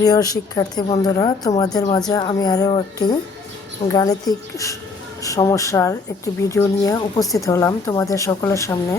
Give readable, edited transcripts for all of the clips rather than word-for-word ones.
প্রিয় শিক্ষার্থী বন্ধুরা, তোমাদের মাঝে আমি আরও একটি গাণিতিক সমস্যার একটি ভিডিও নিয়ে উপস্থিত হলাম তোমাদের সকলের সামনে।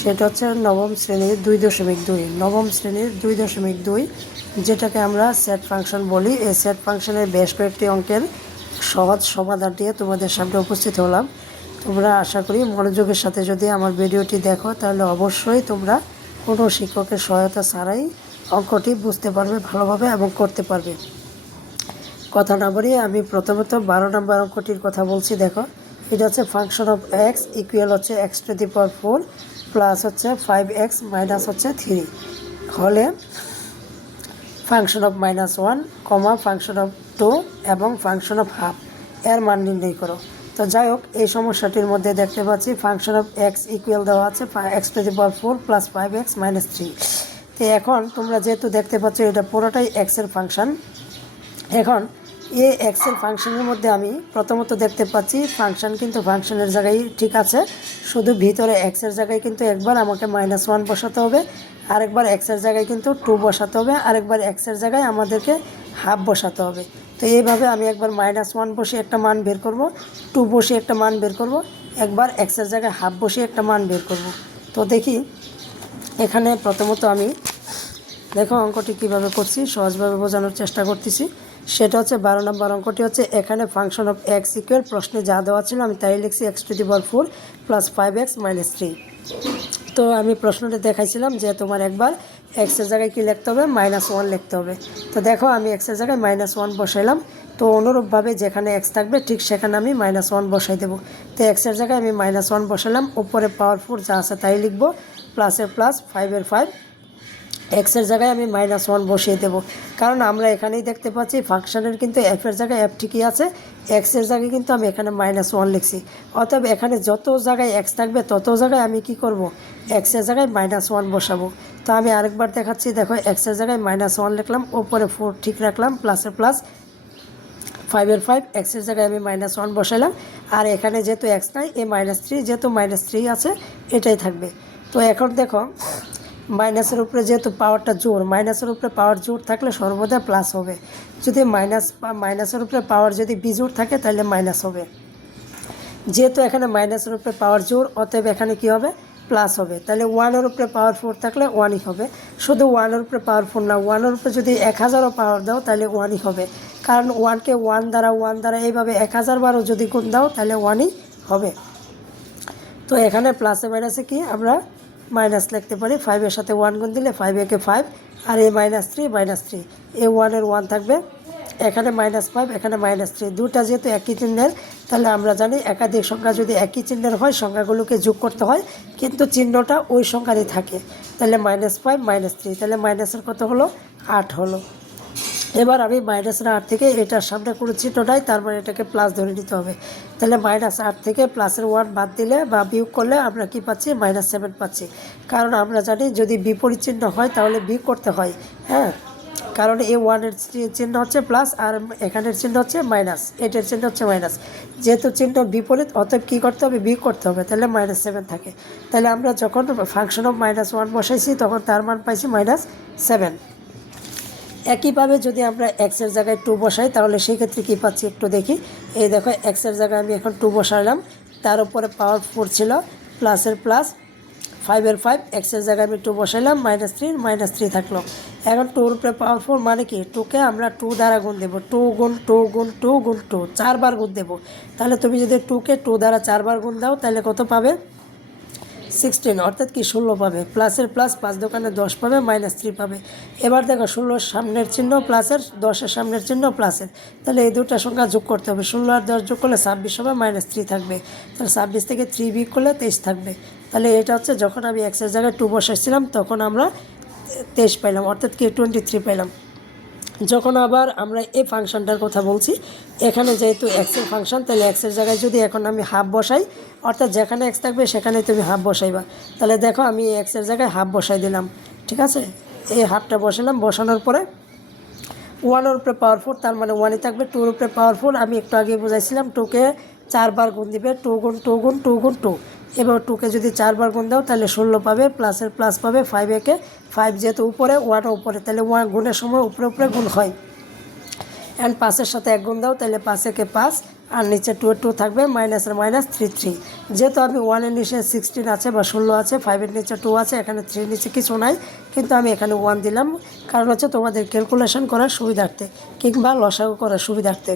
সেটা হচ্ছে নবম শ্রেণীর 2.2। নবম শ্রেণীর 2.2, যেটাকে আমরা সেট ফাংশন বলি। এই সেট ফাংশনের বেশ কয়েকটি অঙ্কের সহজ সমাধান দিয়ে তোমাদের সামনে উপস্থিত হলাম। তোমরা আশা করি মনোযোগের সাথে যদি আমার ভিডিওটি দেখো, তাহলে অবশ্যই তোমরা কোনো শিক্ষকের সহায়তা ছাড়াই অঙ্কটি বুঝতে পারবে ভালোভাবে এবং করতে পারবে। কথা না বাড়িয়ে আমি প্রথমত 12 নম্বর অঙ্কটির কথা বলছি। দেখো, এটা হচ্ছে ফাংশন অফ এক্স ইকুয়াল হচ্ছে x⁴ প্লাস হচ্ছে 5x মাইনাস হচ্ছে 3 হলে ফাংশন অফ -1, ফাংশন অফ 2 এবং ফাংশন অফ হাফ এর মান নির্ণয় করো। তো যাই হোক, এই সমস্যাটির মধ্যে দেখতে পাচ্ছি ফাংশন অফ এক্স ইকুয়াল দেওয়া আছে x⁴ প্লাস 5x মাইনাস 3। তো এখন তোমরা যেহেতু দেখতে পাচ্ছ এটা পুরোটাই এক্সের ফাংশন। এখন এই এক্সের ফাংশনের মধ্যে আমি প্রথমত দেখতে পাচ্ছি ফাংশন কিন্তু ফাংশনের জায়গায় ঠিক আছে, শুধু ভিতরে এক্সের জায়গায় কিন্তু একবার আমাকে -1 বসাতে হবে, আরেকবার এক্সের জায়গায় কিন্তু 2 বসাতে হবে, আরেকবার এক্সের জায়গায় আমাদেরকে হাফ বসাতে হবে। তো এইভাবে আমি একবার -1 বসে একটা মান বের করব, 2 বসে একটা মান বের করব, একবার এক্সের জায়গায় হাফ বসে একটা মান বের করব। তো দেখি এখানে প্রথমত আমি দেখো অঙ্কটি কীভাবে করছি, সহজভাবে বোঝানোর চেষ্টা করতেছি। সেটা হচ্ছে 12 নম্বর অঙ্কটি হচ্ছে এখানে ফাংশন অফ এক্স ইকুয়াল, প্রশ্নে যা দেওয়া ছিল আমি তাই লিখছি x⁴ প্লাস 5x মাইনাস 3। তো আমি প্রশ্নটা দেখাইছিলাম যে তোমার একবার এক্সের জায়গায় কী লিখতে হবে, -1 লিখতে হবে। তো দেখো আমি এক্সের জায়গায় -1 বসাইলাম। তো অনুরূপভাবে যেখানে এক্স থাকবে ঠিক সেখানে আমি -1 বসাই দেবো। তো এক্সের জায়গায় আমি -1 বসালাম, উপরে পাওয়ার 4 যা আছে তাই লিখবো, প্লাসের প্লাস 5-এর 5, এক্সের জায়গায় আমি -1 বসিয়ে দেব। কারণ আমরা এখানেই দেখতে পাচ্ছি ফাংশনের কিন্তু এফের জায়গায় এফ ঠিকই আছে, এক্সের জায়গায় কিন্তু আমি এখানে -1 লিখছি। অতএব এখানে যত জায়গায় এক্স থাকবে তত জায়গায় আমি কি করব, এক্সের জায়গায় -1 বসাবো। তো আমি আরেকবার দেখাচ্ছি। দেখো, এক্সের জায়গায় -1 লিখলাম, ওপরে 4 ঠিক রাখলাম, প্লাসের প্লাস 5-এর 5, এক্সের জায়গায় আমি -1 বসাইলাম। আর এখানে যেহেতু এক্স নাই, এ -3, যেহেতু -3 আছে এটাই থাকবে। তো এখন দেখো, মাইনাসের উপরে যেহেতু পাওয়ারটা জোর, মাইনাসের উপরে পাওয়ার জোর থাকলে সর্বদা প্লাস হবে। যদি মাইনাসের উপরে পাওয়ার যদি বিজোড় থাকে তাহলে মাইনাস হবে। যেহেতু এখানে মাইনাসের উপরে পাওয়ার জোর, অতএব এখানে কি হবে, প্লাস হবে। তাহলে 1-এর উপরে পাওয়ার 4 থাকলে 1ই হবে। শুধু 1-এর উপরে পাওয়ার 4 না, 1-এর উপরে যদি 1000ও পাওয়ার দাও তাহলে 1ই হবে। কারণ 1কে 1 দ্বারা এইভাবে 1000 বারও যদি গুণ দাও তাহলে 1ই হবে। তো এখানে প্লাসে মাইনাসে কি আমরা মাইনাস লিখতে পারি, 5-এর সাথে 1 গুণ দিলে 5-একে 5, আর এই -3 এই 1-এর 1 থাকবে, এখানে -5 এখানে -3, দুটা যেহেতু একই চিহ্নের, তাহলে আমরা জানি একাধিক সংখ্যা যদি একই চিহ্নের হয় সংখ্যাগুলোকে যোগ করতে হয়, কিন্তু চিহ্নটা ওই সংখ্যারই থাকে। তাহলে -5 -3, তাহলে মাইনাসের কত হলো, 8 হলো। এবার আমি -8 থেকে এটার সামনে কোনো চিহ্ন নাই, তার মানে এটাকে প্লাস ধরে নিতে হবে। তাহলে -8 থেকে প্লাসের 1 বাদ দিলে বা বিয়োগ করলে আমরা কি পাচ্ছি, -7 পাচ্ছি। কারণ আমরা জানি যদি বিপরীত চিহ্ন হয় তাহলে বিয়োগ করতে হয়। হ্যাঁ, কারণ এই 1-এর চিহ্ন হচ্ছে প্লাস আর এখানের চিহ্ন হচ্ছে মাইনাস, এটার চিহ্ন হচ্ছে মাইনাস। যেহেতু চিহ্ন বিপরীত, অতএব কী করতে হবে, বিয়োগ করতে হবে। তাহলে -7 থাকে। তাহলে আমরা যখন ফাংশন অফ -1 বসাইছি তখন তার মান পাইছি -7। একইভাবে যদি আমরা এক্সের জায়গায় 2 বসাই তাহলে সেই ক্ষেত্রে কী পাচ্ছি একটু দেখি। এই দেখো, এক্সের জায়গায় আমি এখন 2 বসাইলাম, তার উপরে পাওয়ার 4 ছিল, প্লাসের প্লাস 5-এর 5, এক্সের জায়গায় আমি 2 বসাইলাম, -3 থাকলো। এখন 2-র উপরে পাওয়ার 4 মানে কি, 2কে আমরা 2 দ্বারা গুণ দেবো, 2 গুণ 2 গুণ 2 গুণ 2, 4 বার গুণ দেবো। তাহলে তুমি যদি 2কে 2 দ্বারা 4 বার গুণ দাও তাহলে কত পাবে, 16, অর্থাৎ কি 16 পাবে। প্লাসের প্লাস 5 দোকানে 10 পাবে, -3 পাবে। এবার দেখো, 16-র সামনের চিহ্ন প্লাসের, 10-এর সামনের চিহ্ন প্লাসের, তাহলে এই দুটা সংখ্যা যোগ করতে হবে। 16 আর 10 যোগ করলে 26 হবে, -3 থাকবে। তাহলে 26 থেকে 3 বিয়োগ করলে 23 থাকবে। তাহলে এটা হচ্ছে যখন আমি এক্সের জায়গায় 2 বসাইছিলাম তখন আমরা 23 পাইলাম, অর্থাৎ কি 23 পাইলাম। যখন আবার আমরা এই ফাংশনটার কথা বলছি, এখানে যেহেতু এক্সের ফাংশন, তাহলে এক্সের জায়গায় যদি এখন আমি হাফ বসাই, অর্থাৎ যেখানে এক্স থাকবে সেখানে তুমি হাফ বসাইবা। তাহলে দেখো আমি এক্সের জায়গায় হাফ বসাই দিলাম, ঠিক আছে। এই হাফটা বসালাম, বসানোর পরে 1-এর উপরে পাওয়ার 4, তার মানে 1ই থাকবে। 2-এর উপরে পাওয়ার 4 আমি একটু আগে বুঝাইছিলাম, 2কে 4 বার গুণ দিবে, 2 গুণ 2 গুণ 2 গুণ 2, এবার 2কে যদি 4বার গুণ দাও তাহলে 16 পাবে, প্লাসের প্লাস পাবে, 5 একে 5 যেহেতু উপরে 1 উপরে, তাহলে 1 গুণের সময় উপরে উপরে গুণ হয়। অ্যান্ড 5-এর সাথে 1 গুণ দাও তাহলে 5 একে 5, আর নিচে 2 এর 2 থাকবে, মাইনাসের মাইনাস 3 3। যেহেতু আমি 1-এর নিচে 16 আছে বা 16 আছে, 5-এর নিচে 2 আছে, এখানে 3 নিচে কিছু নাই, কিন্তু আমি এখানে 1 দিলাম, কারণ হচ্ছে তোমাদের ক্যালকুলেশন করার সুবিধার্থে কিংবা লসাগু করার সুবিধার্থে।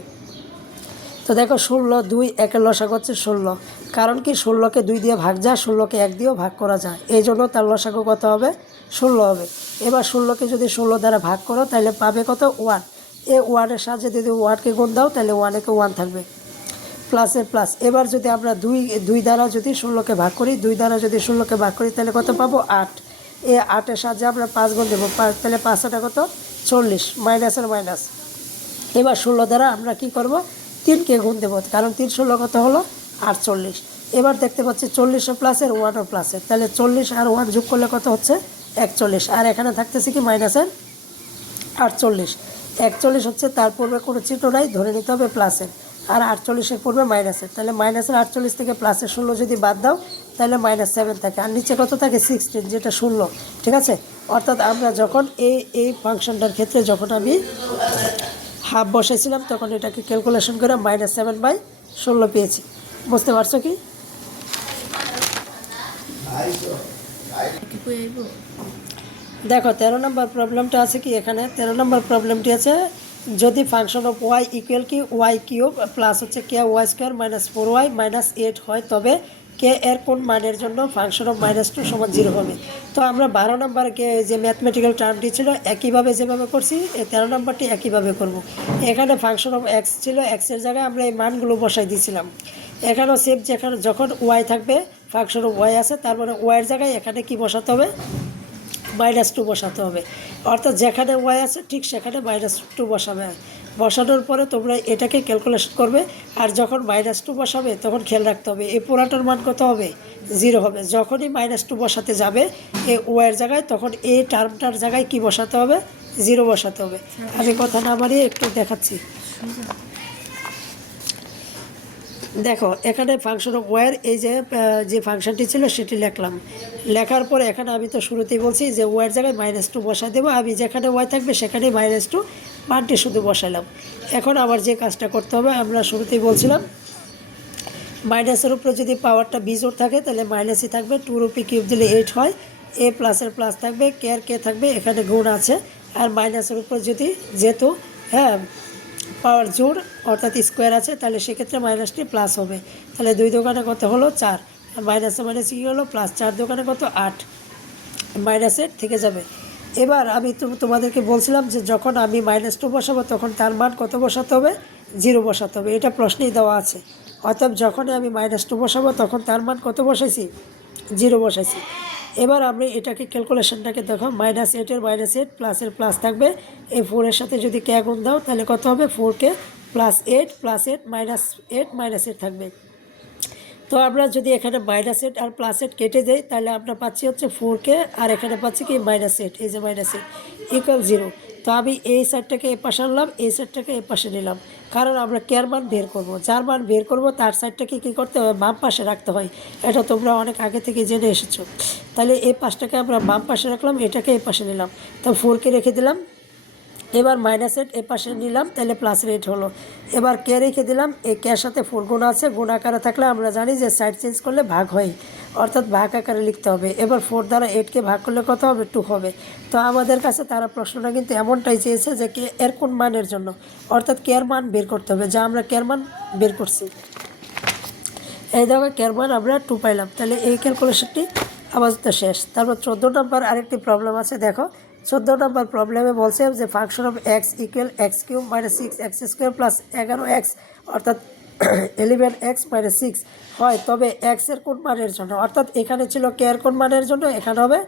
তো দেখো 16 2 1-এর লসাগু হচ্ছে 16, কারণ কি 16কে 2 দিয়ে ভাগ যায়, 16কে 1 দিয়েও ভাগ করা যায়, এই জন্য তার লসাগু কত হবে? 16 হবে। এবার 16কে যদি 16 দ্বারা ভাগ করো তাহলে পাবে কত? 1। এই 1-এর সাহায্যে যদি 1কে গুণ দাও তাহলে 1-একে 1 থাকবে, প্লাসের প্লাস। এবার যদি আমরা 2 দ্বারা যদি 16কে ভাগ করি, 2 দ্বারা যদি 16কে ভাগ করি তাহলে কত পাবো? 8। এই 8-এর সাহায্যে আমরা 5 গুণ দেবো, 5, তাহলে 5-টা কত? 40, মাইনাসের মাইনাস। এবার 16 দ্বারা আমরা কি করব? 3কে গুণ দেবো, কারণ 3 16 কত হলো? 48। এবার দেখতে পাচ্ছি 40ও প্লাসের, 1ও প্লাসের, তাহলে 40 আর 1 যোগ করলে কত হচ্ছে? 41। আর এখানে থাকতেছে কি? মাইনাসের 48। 41 হচ্ছে, তার পূর্বে কোনো চিহ্ন নাই, ধরে নিতে হবে প্লাসের, আর 48-এর পূর্বে মাইনাসের, তাহলে মাইনাসের 48 থেকে প্লাসের 16 যদি বাদ দাও তাহলে -7 থাকে, আর নিচে কত থাকে? 16, যেটা 16। ঠিক আছে, অর্থাৎ আমরা যখন এই ফাংশনটার ক্ষেত্রে যখন আমি হাফ বসাইছিলাম তখন এটাকে ক্যালকুলেশন করে -7/16 পেয়েছি। বুঝতে পারছো কি? দেখো 13 নম্বর প্রবলেমটা আছে কি এখানে? 13 নম্বর প্রবলেমটি আছে, যদি ফাংশন অফ ওয়াই ইকুয়াল কি ওয়াই কিউব প্লাস হচ্ছে কে y square minus 4y minus 8 হয়, তবে কে এর কোন মানের জন্য ফাংশন অফ -2 সমান 0 হবে। তো আমরা 12 নম্বর যে ম্যাথমেটিক্যাল টার্মটি ছিল একইভাবে যেভাবে করছি, এই 13 নম্বরটি একইভাবে করব। এখানে ফাংশন অফ এক্স ছিল, এক্সের জায়গায় আমরা এই মানগুলো বসাই দিয়েছিলাম। এখানেও সেম, যেখানে যখন ওয়াই থাকবে ফাংশন অফ ওয়াই আছে, তার মানে ওয়াইয়ের জায়গায় এখানে কি বসাতে হবে? -2 বসাতে হবে। অর্থাৎ যেখানে ওয়াই আছে ঠিক সেখানে -2 বসাবে। বসানোর পরে তোমরা এটাকে ক্যালকুলেশন করবে, আর যখন -2 বসাবে তখন খেয়াল রাখতে হবে এই পুরাটার মান কত হবে? 0 হবে। যখনই -2 বসাতে যাবে এই ওয়াইয়ের জায়গায়, তখন এই টার্মটার জায়গায় কি বসাতে হবে? 0 বসাতে হবে। আমি কথা না বাড়িয়ে একটু দেখাচ্ছি। দেখো এখানে ফাংশন অফ ওয়াইয়ের এই যে ফাংশনটি ছিল সেটি লিখলাম। লেখার পরে এখানে আমি তো শুরুতেই বলছি যে ওয়াইয়ের জায়গায় -2 বসাই দেবো, আমি যেখানে ওয়াই থাকবে সেখানে -2 মানটি শুধু বসাইলাম। এখন আবার যে কাজটা করতে হবে, আমরা শুরুতেই বলছিলাম মাইনাসের উপরে যদি পাওয়ারটা বিজোড় থাকে তাহলে মাইনাসই থাকবে, 2 রুপি কিউব দিলে 8 হয়, এ প্লাসের প্লাস থাকবে, কে আর কে থাকবে, এখানে গুণ আছে, আর মাইনাসের উপর যদি যেহেতু পাওয়ার জোড় অর্থাৎ স্কোয়ার আছে, তাহলে সেক্ষেত্রে মাইনাসটি প্লাস হবে। তাহলে 2 দোকানে কত হলো? 4, আর মাইনাসে মাইনাস কী হলো? প্লাস। 4 দোকানে কত? 8, মাইনাসের থেকে যাবে। এবার আমি তোমাদেরকে বলছিলাম যে যখন আমি -2 বসাবো তখন তার মান কত বসাতে হবে? 0 বসাতে হবে, এটা প্রশ্নেই দেওয়া আছে। অতএব যখনই আমি -2 বসাবো তখন তার মান কত বসাইছি? 0 বসাইছি। এবার আমরা এটাকে ক্যালকুলেশনটাকে দেখো, -8-এর -8 প্লাসের প্লাস থাকবে, এই 4-এর সাথে যদি কে গুণ দাও তাহলে কত হবে? 4k +8 +8 -8 -8 থাকবে। তো আমরা যদি এখানে -8 আর +8 কেটে যাই তাহলে আমরা পাচ্ছি হচ্ছে 4k, আর এখানে পাচ্ছি কি -8, এই যে -8 = 0। তো আমি এই সাইডটাকে এ পাশে আনলাম, এই সাইডটাকে এ পাশে নিলাম, কারণ আমরা কেয়ার মান বের করব, যার মান বের করব তার সাইডটাকে কী করতে হবে? বাম পাশে রাখতে হয়। এটা তোমরা অনেক আগে থেকে জেনে এসেছো। তাহলে এই পাশটাকে আমরা বাম পাশে রাখলাম, এটাকে এই পাশে নিলাম, তো 4k রেখে দিলাম। এবার -8 এ পাশে নিলাম, তাহলে +8 হলো। এবার কে রেখে দিলাম, এই কের সাথে 4 গুণ আছে, গুণ আকারে থাকলে আমরা জানি যে সাইড চেঞ্জ করলে ভাগ হয়, অর্থাৎ ভাগ আকারে লিখতে হবে। এবার 4 দ্বারা 8কে ভাগ করলে কত হবে? 2 হবে। তো আমাদের কাছে তারা প্রশ্নটা কিন্তু এমনটাই চেয়েছে যে কে এর কোন মানের জন্য, অর্থাৎ কের মান বের করতে হবে, যা আমরা কের মান বের করছি। এই দেখো কের মান আমরা 2 পাইলাম, তাহলে এই ক্যালকুলেশনটি আপাতত শেষ। তারপর 14 নম্বর আরেকটি প্রবলেম আছে। দেখো 14 নম্বর প্রবলেমে বলছে যে function of x = x³ - 6x² + 11x অর্থাৎ 11x - 6 হয়, তবে x এর কোন মানের জন্য? অর্থাৎ এখানে ছিল কে এর কোন মানের জন্য, এখানে হবে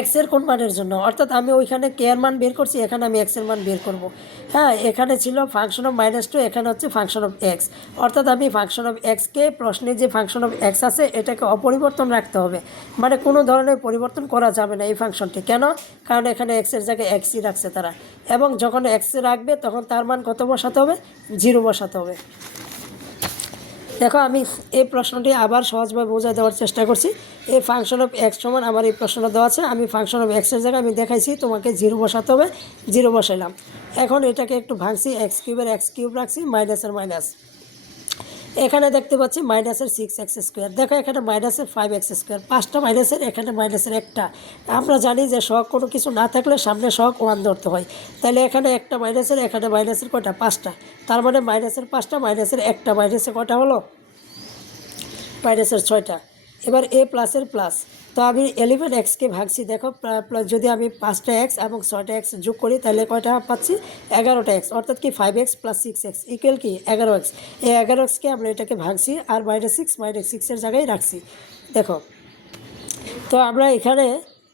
এক্স এর কোন মানের জন্য। অর্থাৎ আমি ওইখানে কে এর মান বের করছি, এখানে আমি এক্স এর মান বের করব। হ্যাঁ, এখানে ছিল ফাংশন অফ -2, এখানে হচ্ছে ফাংশন অফ এক্স। অর্থাৎ আমি ফাংশন অফ এক্সকে, প্রশ্নে যে ফাংশন অফ এক্স আছে এটাকে অপরিবর্তন রাখতে হবে, মানে কোনো ধরনের পরিবর্তন করা যাবে না এই ফাংশনটি। কেন? কারণ এখানে এক্সের জায়গায় এক্সই রাখছে তারা, এবং যখন এক্সে রাখবে তখন তার মান কত বসাতে হবে? 0 বসাতে হবে। দেখো আমি এই প্রশ্নটি আবার সহজভাবে বোঝায় দেওয়ার চেষ্টা করছি। এই ফাংশন অফ এক্স সমান আমার এই প্রশ্নটা দেওয়া আছে, আমি ফাংশন অফ এক্সের জায়গায় আমি দেখাইছি তোমাকে জিরো বসাতে হবে, জিরো বসাইলাম। এখন এটাকে একটু ভাঙছি, এক্স কিউবের এক্স কিউব রাখছি, মাইনাসের মাইনাস। এখানে দেখতে পাচ্ছি মাইনাসের 6x স্কোয়ার, দেখো এখানে মাইনাসের 5x স্কোয়ার, 5টা মাইনাসের, এখানে মাইনাসের একটা। আমরা জানি যে সহগ কোনো কিছু না থাকলে সামনে সহগ 1 ধরতে হয়, তাহলে এখানে একটা মাইনাসের, এখানে মাইনাসের কটা, 5টা, তার মানে মাইনাসের 5টা, মাইনাসের একটা, মাইনাসের কটা হলো, মাইনাসের 6টা। এবার এ প্লাসের প্লাস, তো আমি 11xকে ভাগছি, দেখো যদি আমি 5টা এক্স এবং 6টা এক্স যোগ করি তাহলে কয়টা পাচ্ছি, 11টা এক্স, অর্থাৎ কি 5x প্লাস 6x ইকুয়াল কি 11x। এই 11xকে আমরা এটাকে ভাগছি আর -6 -6 জায়গায় রাখছি। দেখো তো আমরা এখানে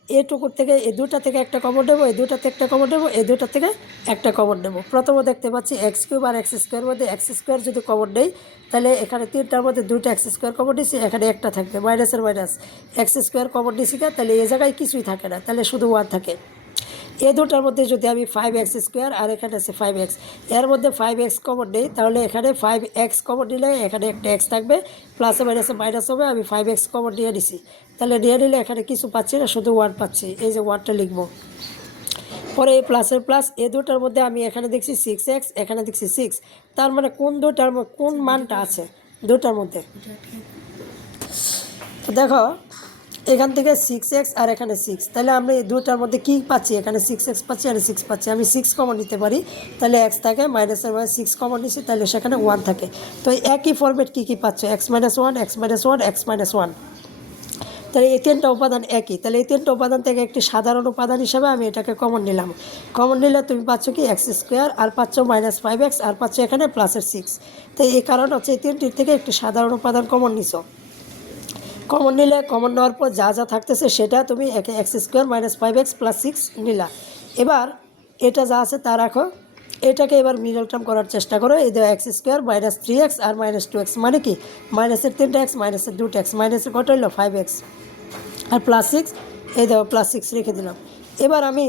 এটুকুর থেকে এই দুটা থেকে একটা কমন নেবো, এই দুটা থেকে একটা কমন নেবো, এই দুটা থেকে একটা কমন নেবো। প্রথমে দেখতে পাচ্ছি এক্স কিউব আর এক্স স্কোয়ারের মধ্যে এক্স স্কোয়ার যদি কমন নেই তাহলে এখানে 3টার মধ্যে 2টা এক্স স্কোয়ার কমন নিচ্ছি, এখানে একটা থাকবে, মাইনাসের মাইনাস এক্স স্কোয়ার কমন নিচ্ছি, তাহলে এই জায়গায় কিছুই থাকে না, তাহলে শুধু 1 থাকে। এই দুটার মধ্যে যদি আমি 5x স্কোয়ার আর এখানে আছে 5x, এর মধ্যে 5x কমন নেই, তাহলে এখানে 5x কমন নিলে এখানে একটা x থাকবে, প্লাসে মাইনাসে মাইনাস হবে, আমি 5x কমন নিয়ে নিছি, তাহলে নিয়ে নিলে এখানে কিছু পাচ্ছি না, শুধু 1 পাচ্ছি, এই যে 1টা লিখবো। পরে এই প্লাসের প্লাস, এই দুটার মধ্যে আমি এখানে দেখছি 6x, এখানে দেখছি 6, তার মানে কোন দুটার কোন মানটা আছে দুটার মধ্যে। তো দেখো এখান থেকে 6x আর এখানে 6, তাহলে আমরা এই দুটার মধ্যে কী পাচ্ছি, এখানে 6x পাচ্ছি আর 6 পাচ্ছি, আমি 6 কমন নিতে পারি, তাহলে x থাকে, মাইনাসের মাইনাস 6 কমন নিচ্ছি, তাহলে সেখানে 1 থাকে। তো একই ফর্মেট কী কী পাচ্ছ, x - 1 x - 1 x - 1, তাহলে এই 3টা উপাদান একই, তাহলে এই 3টা উপাদান থেকে একটি সাধারণ উপাদান হিসাবে আমি এটাকে কমন নিলাম। কমন নিলে তুমি পাচ্ছ কি x স্কোয়ার, আর পাচ্ছ -5x, আর পাচ্ছ এখানে প্লাসের 6। তো এই কারণ হচ্ছে এই 3টির থেকে একটি সাধারণ উপাদান কমন নিছো। কমন নিলে কমন নেওয়ার পর যা যা থাকতেছে সেটা তুমি একে এক্স স্কোয়ার -5x + 6 নিলা। এবার এটা যা আছে তা রাখো, এটাকে এবার মিডল টার্ম করার চেষ্টা করো। এই দেখো x স্কোয়ার -3x আর -2x, মানে কি মাইনাসের 3টা x, মাইনাসের 2টা x, মাইনাসের কত হলো 5x, আর +6, এই দেখো +6 রেখে দিলাম। এবার আমি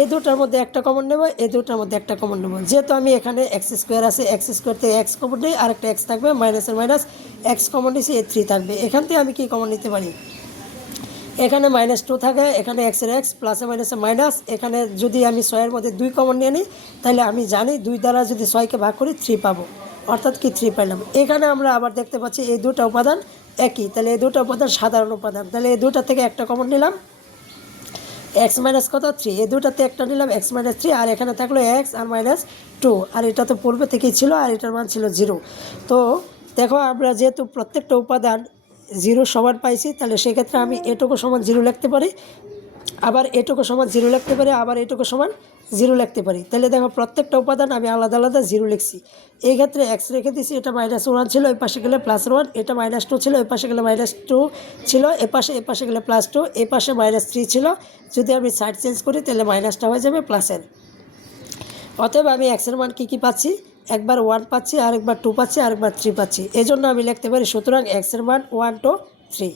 এই দুটার মধ্যে একটা কমন নেব, এই দুটার মধ্যে একটা কমন নেব, যেহেতু আমি এখানে x স্কোয়ার আছে, x স্কোয়ার থেকে x কমন নেই, আরেকটা x থাকবে, মাইনাসের মাইনাস x কমন নিয়েছি, এই 3 থাকবে। এখান থেকে আমি কি কমন নিতে পারি, এখানে -2 থাকে, এখানে x এর x, প্লাসে মাইনাসে মাইনাস, এখানে যদি আমি 6-এর মধ্যে 2 কমন নিয়ে নিই তাহলে আমি জানি 2 দ্বারা যদি 6কে ভাগ করি 3 পাবো, অর্থাৎ কি 3 পাইলাম। এখানে আমরা আবার দেখতে পাচ্ছি এই দুটা উপাদান একই, তাহলে এই দুটা উপাদান সাধারণ উপাদান, তাহলে এই দুটা থেকে একটা কমন নিলাম, x মাইনাস কত 3, এই দুটাতে একটা নিলাম x - 3, আর এখানে থাকলো x আর -2, আর এটা তো পূর্বে থেকেই ছিল, আর এটার মান ছিল 0। তো দেখো আমরা যেহেতু প্রত্যেকটা উপাদান 0 সমান পাইছি, তাহলে সেক্ষেত্রে আমি এটুকু সমান 0 লিখতে পারি, আবার এটুকু সমান 0 লিখতে পারি, আবার এটুকু সমান 0 লিখতে পারি। তাহলে দেখো প্রত্যেকটা উপাদান আমি আলাদা আলাদা 0 লিখছি। এই ক্ষেত্রে x রেখে দিছি, এটা -1 ছিল, এই পাশে গেলে +1, এটা -2 ছিল, এই পাশে গেলে -2 ছিল, এ পাশে গেলে +2, এই পাশে -3 ছিল, যদি আমি সাইড চেঞ্জ করি তাহলে মাইনাসটা হয়ে যাবে প্লাসের। অতএব আমি x এর মান কী পাচ্ছি, একবার 1 পাচ্ছি, আরেকবার 2 পাচ্ছি, আরেকবার 3 পাচ্ছি। এই জন্য আমি লিখতে পারি সুতরাং x এর মান 1 2 3।